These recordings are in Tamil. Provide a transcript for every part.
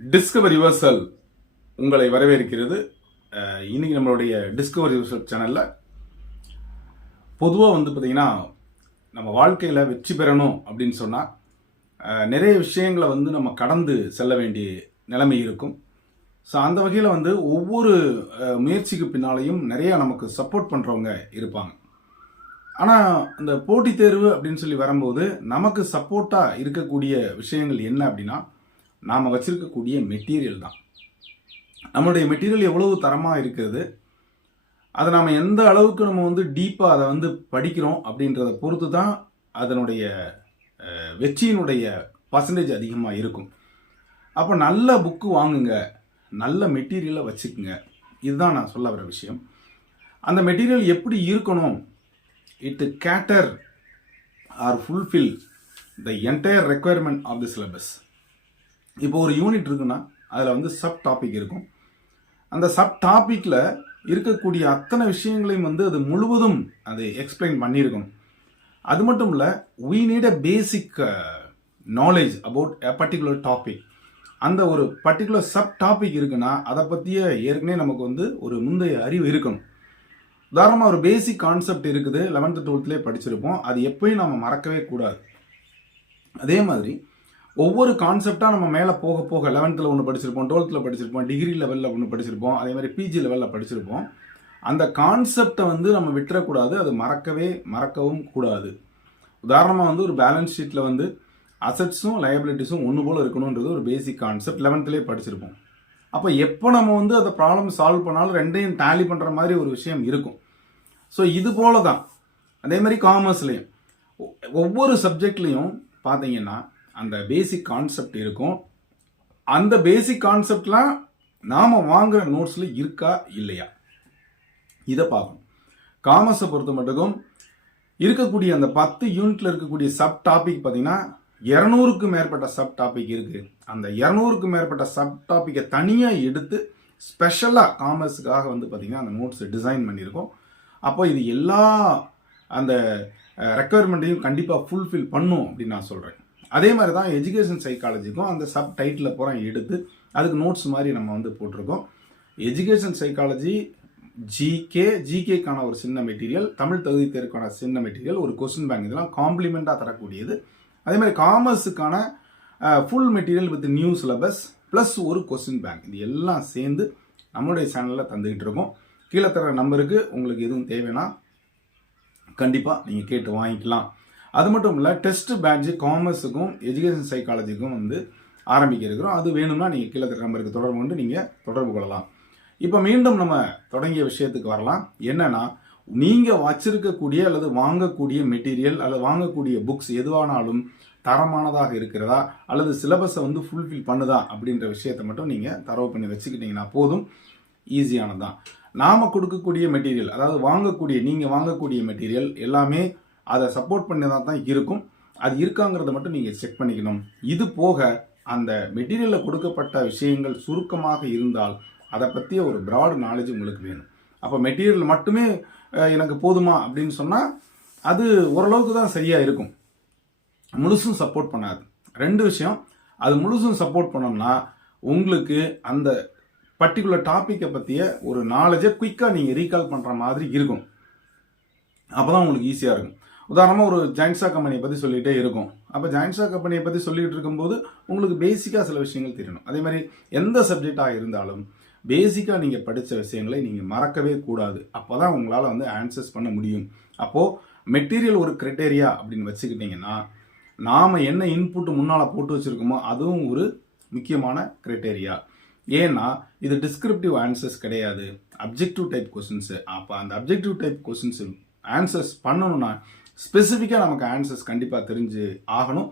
டிஸ்கவர் யுவர்சல் உங்களை வரவேற்கிறது. இன்னைக்கு நம்மளுடைய டிஸ்கவர் யுவர்சல் சேனலில் பொதுவாக வந்து பார்த்திங்கன்னா நம்ம வாழ்க்கையில் வெற்றி பெறணும் அப்படின்னு சொன்னால் நிறைய விஷயங்களை வந்து நம்ம கடந்து செல்ல வேண்டிய நிலைமை இருக்கும். ஸோ அந்த வகையில் வந்து ஒவ்வொரு முயற்சிக்கு பின்னாலையும் நிறையா நமக்கு சப்போர்ட் பண்ணுறவங்க இருப்பாங்க. ஆனால் இந்த போட்டித் தேர்வு அப்படின்னு சொல்லி வரும்போது நமக்கு சப்போர்ட்டாக இருக்கக்கூடிய விஷயங்கள் என்ன அப்படின்னா நாம் வச்சுருக்கக்கூடிய மெட்டீரியல் தான். நம்மளுடைய மெட்டீரியல் எவ்வளவு தரமாக இருக்கிறது? அதை நாம் எந்த அளவுக்கு நம்ம வந்து டீப்பாக அதை வந்து படிக்கிறோம் அப்படின்றத பொறுத்து தான் அதனுடைய வெற்றியினுடைய பர்சன்டேஜ் அதிகமாக இருக்கும். அப்போ நல்ல புக்கு வாங்குங்க. நல்ல மெட்டீரியலை வச்சுக்குங்க. இதுதான் நான் சொல்ல வர விஷயம். அந்த மெட்டீரியல் எப்படி இருக்கணும்? It cater or fulfil the entire requirement of the syllabus இப்போ ஒரு யூனிட் இருக்குன்னா அதில் வந்து சப் டாபிக் இருக்கும். அந்த சப் டாப்பிக்கில் இருக்கக்கூடிய அத்தனை விஷயங்களையும் வந்து அது முழுவதும் அது எக்ஸ்பிளைன் பண்ணியிருக்கணும் அது மட்டும் இல்லை we need a basic knowledge about a particular topic uh, அந்த ஒரு பர்டிகுலர் சப் டாபிக் இருக்குன்னா அதை பற்றிய ஏற்கனவே நமக்கு வந்து ஒரு முந்தைய அறிவு இருக்கணும். உதாரணமாக ஒரு பேசிக் கான்செப்ட் இருக்குது லெவன்த்து டுவெல்த்லேயே படிச்சிருப்போம். அது எப்பயும் நம்ம மறக்கவே கூடாது. அதே மாதிரி ஒவ்வொரு கான்செப்டாக நம்ம மேலே போக போக லெவன்த்தில் ஒன்று படிச்சிருப்போம் டுவெல்த்தில் படிச்சிருப்போம் டிகிரி லெவலில் ஒன்று படிச்சிருப்போம் அதே மாதிரி பிஜி லெவலில் படிச்சிருப்போம். அந்த கான்செப்டை வந்து நம்ம விட்டுறக்கூடாது அது மறக்கவே மறக்கவும் கூடாது. உதாரணமாக வந்து ஒரு பேலன்ஸ் ஷீட்டில் வந்து அசட்ஸும் லயபிலிட்டிஸும் ஒன்று போல் இருக்கணுன்றது ஒரு பேசிக் கான்செப்ட் லெவன்த்துலேயே படிச்சிருப்போம். அப்போ எப்போ நம்ம வந்து அந்த ப்ராப்ளம் சால்வ் பண்ணாலும் ரெண்டையும் டேலி பண்ணுற மாதிரி ஒரு விஷயம் இருக்கும். ஸோ இது போல தான் அதே மாதிரி காமர்ஸ்லேயும் ஒவ்வொரு சப்ஜெக்ட்லேயும் பார்த்தீங்கன்னா அந்த பேசிக் கான்செப்ட் இருக்கும். அந்த பேசிக் கான்செப்ட்லாம் நாம் வாங்குகிற நோட்ஸில் இருக்கா இல்லையா? இதை பார்க்கணும். காமர்ஸை பொறுத்த மட்டுக்கும் இருக்கக்கூடிய அந்த பத்து யூனிட்ல இருக்கக்கூடிய சப் டாபிக் பார்த்தீங்கன்னா இரநூறுக்கு மேற்பட்ட சப் டாபிக் இருக்கு. அந்த இரநூறுக்கு மேற்பட்ட சப் டாப்பிக்கை தனியாக எடுத்து ஸ்பெஷலாக காமர்ஸுக்காக வந்து பார்த்தீங்கன்னா அந்த நோட்ஸ் டிசைன் பண்ணியிருக்கோம். அப்போ இது எல்லா அந்த ரெக்குவயர்மெண்ட்டையும் கண்டிப்பாக ஃபுல்ஃபில் பண்ணும் அப்படின்னு நான் சொல்கிறேன் அதே மாதிரி தான் எஜுகேஷன் சைக்காலஜிக்கும் அந்த சப் டைட்டில் பூரா எடுத்து அதுக்கு நோட்ஸ் மாதிரி நம்ம வந்து போட்டிருக்கோம். எஜுகேஷன் சைக்காலஜி ஜிகே ஜிகேக்கான ஒரு சின்ன மெட்டீரியல் தமிழ் தகுதி தேர்வுக்கான சின்ன மெட்டீரியல் ஒரு கொஸ்டின் பேங்க் இதெல்லாம் காம்ப்ளிமெண்ட்டாக தரக்கூடியது. அதே மாதிரி காமர்ஸுக்கான full material with new syllabus plus ஒரு கொஸ்டின் பேங்க் இது எல்லாம் சேர்ந்து நம்மளுடைய சேனலில் தந்துக்கிட்டு இருக்கோம். கீழே தர நம்பருக்கு உங்களுக்கு எதுவும் தேவைன்னா கண்டிப்பாக நீங்கள் கேட்டு வாங்கிக்கலாம். அது மட்டும் இல்லை டெஸ்ட் பேட்ச் காமர்ஸுக்கும் எஜுகேஷன் சைக்காலஜிக்கும் வந்து ஆரம்பிக்க இருக்கிறோம் அது வேணும்னா நீங்கள் கீழே தர நம்பருக்கு தொடர்பு கொண்டு நீங்கள் தொடர்பு கொள்ளலாம். இப்போ மீண்டும் நம்ம தொடங்கிய விஷயத்துக்கு வரலாம். என்னன்னா நீங்கள் வச்சிருக்கக்கூடிய அல்லது வாங்கக்கூடிய மெட்டீரியல் அல்லது வாங்கக்கூடிய புக்ஸ் எதுவானாலும் தரமானதாக இருக்கிறதா? அல்லது சிலபஸை வந்து ஃபுல்ஃபில் பண்ணுதா? அப்படின்ற விஷயத்தை மட்டும் நீங்கள் தரவு பண்ணி வச்சுக்கிட்டீங்கன்னா போதும் ஈஸியானதான் நாம் கொடுக்கக்கூடிய மெட்டீரியல் அதாவது வாங்கக்கூடிய நீங்கள் வாங்கக்கூடிய மெட்டீரியல் எல்லாமே அதை சப்போர்ட் பண்ணதாக தான் இருக்கும். அது இருக்காங்கிறத மட்டும் நீங்கள் செக் பண்ணிக்கணும். இது போக அந்த மெட்டீரியலில் கொடுக்கப்பட்ட விஷயங்கள் சுருக்கமாக இருந்தால் அதை பற்றிய ஒரு ப்ராட் நாலேஜ் உங்களுக்கு வேணும். அப்போ மெட்டீரியல் மட்டுமே எனக்கு போதுமா அப்படின்னு சொன்னால் அது ஓரளவுக்கு தான் சரியாக இருக்கும். முழுசும் சப்போர்ட் பண்ணாது. ரெண்டு விஷயம் அது முழுசும் சப்போர்ட் பண்ணோம்னா உங்களுக்கு அந்த பர்டிகுலர் டாப்பிக்கை பற்றிய ஒரு நாலேஜை குயிக்காக நீங்கள் ரீகால் பண்ணுற மாதிரி இருக்கும். அப்போ தான் உங்களுக்கு ஈஸியாக இருக்கும். உதாரணமாக ஒரு ஜாயின்ஸா கம்பெனியை பற்றி சொல்லிகிட்டே இருக்கும். அப்போ ஜாயின்ஸா கம்பெனியை பற்றி சொல்லிகிட்டு இருக்கும்போது உங்களுக்கு பேசிக்காக சில விஷயங்கள் தெரியணும். அதே மாதிரி எந்த சப்ஜெக்டாக இருந்தாலும் பேசிக்காக நீங்கள் படித்த விஷயங்களை நீங்கள் மறக்கவே கூடாது. அப்போ தான் உங்களால் வந்து ஆன்சர்ஸ் பண்ண முடியும். அப்போது மெட்டீரியல் ஒரு கிரைட்டேரியா அப்படின்னு வச்சுக்கிட்டிங்கன்னா நாம் என்ன இன்புட் முன்னால் போட்டு வச்சுருக்கோமோ அதுவும் ஒரு முக்கியமான கிரைட்டேரியா ஏன்னா இது டிஸ்கிரிப்டிவ் ஆன்சர்ஸ் கிடையாது. அப்ஜெக்டிவ் டைப் கொஸ்டின்ஸு அப்போ அந்த அப்ஜெக்டிவ் டைப் கொஸ்டின்ஸ் ஆன்சர்ஸ் பண்ணணும்னா ஸ்பெசிஃபிக்காக நமக்கு ஆன்சர்ஸ் கண்டிப்பாக தெரிஞ்சு ஆகணும்.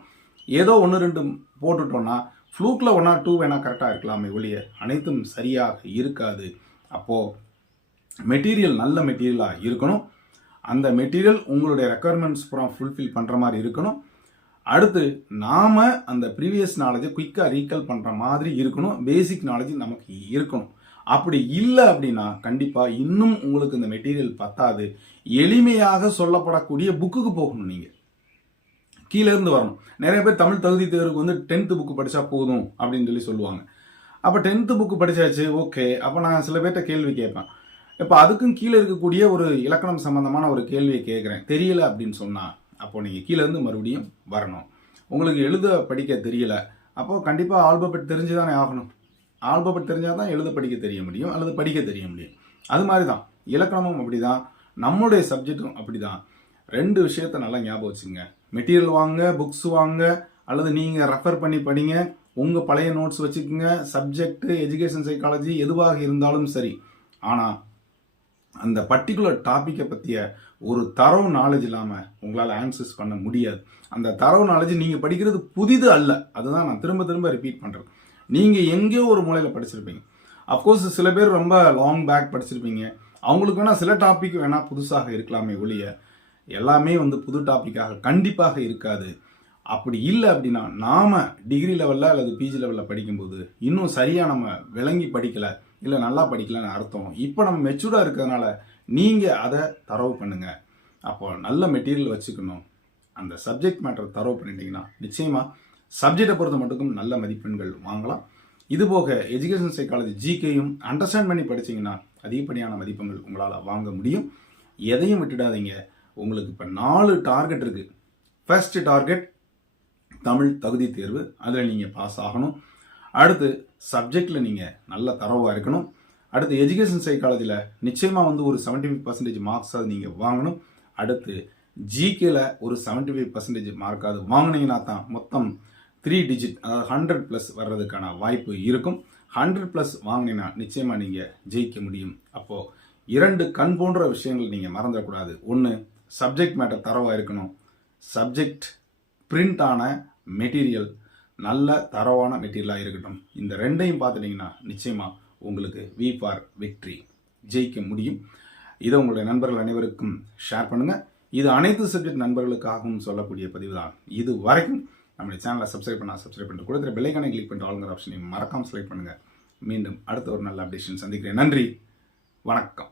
ஏதோ ஒன்று ரெண்டு போட்டுட்டோன்னா ஃப்ளூக்கில் ஒன் ஆர் டூ வேணால் கரெக்டாக இருக்கலாமே ஒழிய அனைத்தும் சரியாக இருக்காது. அப்போது மெட்டீரியல் நல்ல மெட்டீரியலாக இருக்கணும். அந்த மெட்டீரியல் உங்களுடைய ரெக்குயர்மெண்ட்ஸ் பூரா ஃபுல்ஃபில் பண்ணுற மாதிரி இருக்கணும். அடுத்து நாம் அந்த ப்ரீவியஸ் நாலேஜை குயிக்காக ரீகால் பண்ணுற மாதிரி இருக்கணும். பேசிக் நாலேஜ் நமக்கு இருக்கணும். அப்படி இல்லை அப்படின்னா கண்டிப்பாக இன்னும் உங்களுக்கு இந்த மெட்டீரியல் பத்தாது. எளிமையாக சொல்லப்படக்கூடிய புக்குக்கு போகணும் நீங்கள் கீழே இருந்து வரணும். நிறைய பேர் தமிழ் தகுதி தேர்வுக்கு வந்து டென்த்து புக்கு படித்தா போதும் அப்படின்னு சொல்லி சொல்லுவாங்க. அப்போ டென்த்து புக்கு படித்தாச்சு ஓகே அப்போ நான் சில பேர்கிட்ட கேள்வி கேட்பேன். இப்போ அதுக்கும் கீழே இருக்கக்கூடிய ஒரு இலக்கணம் சம்மந்தமான ஒரு கேள்வியை கேட்குறேன். தெரியல அப்படின்னு சொன்னால் அப்போது நீங்கள் கீழேருந்து மறுபடியும் வரணும். உங்களுக்கு எழுத படிக்க தெரியல அப்போ கண்டிப்பாக ஆல்பபெட் தெரிஞ்சு தானே ஆகணும். ஆல்பபட் தெரிஞ்சால் தான் எழுத படிக்க தெரிய முடியும் அல்லது படிக்க தெரிய முடியும். அது மாதிரி தான் இலக்கணமும் அப்படிதான். நம்மளுடைய சப்ஜெக்டும் அப்படிதான். ரெண்டு விஷயத்த நல்லா ஞாபகம் வச்சுங்க. மெட்டீரியல் வாங்க புக்ஸ் வாங்க அல்லது நீங்கள் ரெஃபர் பண்ணி படிங்க. உங்கள் பழைய நோட்ஸ் வச்சுக்கோங்க. சப்ஜெக்ட் எஜுகேஷன் சைக்காலஜி எதுவாக இருந்தாலும் சரி. ஆனால் அந்த பர்டிகுலர் டாப்பிக்கை பற்றிய ஒரு தரவு நாலேஜ் இல்லாமல் உங்களால் ஆன்சர்ஸ் பண்ண முடியாது. அந்த தரவு நாலேஜ் நீங்கள் படிக்கிறது புதிது அல்ல. அதுதான் நான் திரும்ப திரும்ப ரிப்பீட் பண்ணுறேன் நீங்கள் எங்கேயோ ஒரு மூலையில் படிச்சிருப்பீங்க. அஃப்கோர்ஸ் சில பேர் ரொம்ப லாங் பேக் படிச்சிருப்பீங்க. அவங்களுக்கு வேணால் சில டாபிக் வேணால் புதுசாக இருக்கலாமே ஒழிய எல்லாமே வந்து புது டாப்பிக்காக கண்டிப்பாக இருக்காது. அப்படி இல்லை அப்படின்னா நாம் டிகிரி லெவலில் அல்லது பிஜி லெவலில் படிக்கும்போது இன்னும் சரியாக நம்ம விளங்கி படிக்கலை இல்லை நல்லா படிக்கலன்னு அர்த்தம். இப்போ நம்ம மெச்சூர்டாக இருக்கிறதுனால நீங்கள் அதை தரவு பண்ணுங்க. அப்போ நல்ல மெட்டீரியல் வச்சுக்கணும். அந்த சப்ஜெக்ட் மேட்டர் தரவு பண்ணிட்டீங்கன்னா நிச்சயமாக சப்ஜெக்டை பொறுத்த மட்டுக்கும் நல்ல மதிப்பெண்கள் வாங்கலாம். இது போக எஜுகேஷன் சைக்காலஜி ஜிகேயும் அண்டர்ஸ்டாண்ட் பண்ணி படிச்சீங்கன்னா அதிகப்படியான மதிப்பெண்கள் உங்களால் வாங்க முடியும். எதையும் விட்டுடாதீங்க. உங்களுக்கு இப்போ நாலு டார்கெட் இருக்குது ஃபர்ஸ்ட் டார்கெட் தமிழ் தகுதி தேர்வு. அதில் நீங்கள் பாஸ் ஆகணும். அடுத்து சப்ஜெக்டில் நீங்கள் நல்ல தரவாக இருக்கணும். அடுத்து எஜுகேஷன் சைக்காலஜியில் நிச்சயமாக வந்து ஒரு 75% ஃபைவ் பர்சன்டேஜ் மார்க்ஸாவது நீங்கள் வாங்கணும். அடுத்து ஜிகேல ஒரு 75% ஃபைவ் பர்சன்டேஜ் மார்க்காவது வாங்கினீங்கன்னா தான் மொத்தம் த்ரீ டிஜிட் அதாவது ஹண்ட்ரட் ப்ளஸ் வர்றதுக்கான வாய்ப்பு இருக்கும். ஹண்ட்ரட் ப்ளஸ் வாங்கினீங்கன்னா நிச்சயமாக நீங்கள் ஜெயிக்க முடியும். அப்போது இரண்டு கண் போன்ற விஷயங்கள் நீங்கள் மறந்துடக்கூடாது. ஒன்று சப்ஜெக்ட் மேட்டர் தரவாக இருக்கணும். சப்ஜெக்ட் பிரிண்ட் ஆன மெட்டீரியல் நல்ல தரவான மெட்டீரியலாக இருக்கட்டும். இந்த ரெண்டையும் பார்த்துட்டிங்கன்னா நிச்சயமாக உங்களுக்கு வி ஃபார் விக்ட்ரி ஜெயிக்க முடியும். இதை உங்களுடைய நண்பர்கள் அனைவருக்கும் ஷேர் பண்ணுங்கள் இது அனைத்து சப்ஜெக்ட் நண்பர்களுக்காகவும் சொல்லக்கூடிய பதிவு தான் இது வரைக்கும் நம்முடைய சேனலை சப்ஸ்கிரைப் பண்ணால் சப்ஸ்கிரைப் பண்ணிட்டு கொடுத்துற பெல்லைக்கானை கிளிக் பண்ணிட்டு ஆளுங்கிற ஆப்ஷனையும் மறக்காமல் செலக்ட் பண்ணுங்கள் மீண்டும் அடுத்த ஒரு நல்ல அப்டேஷன் சந்திக்கிறேன். நன்றி. வணக்கம்.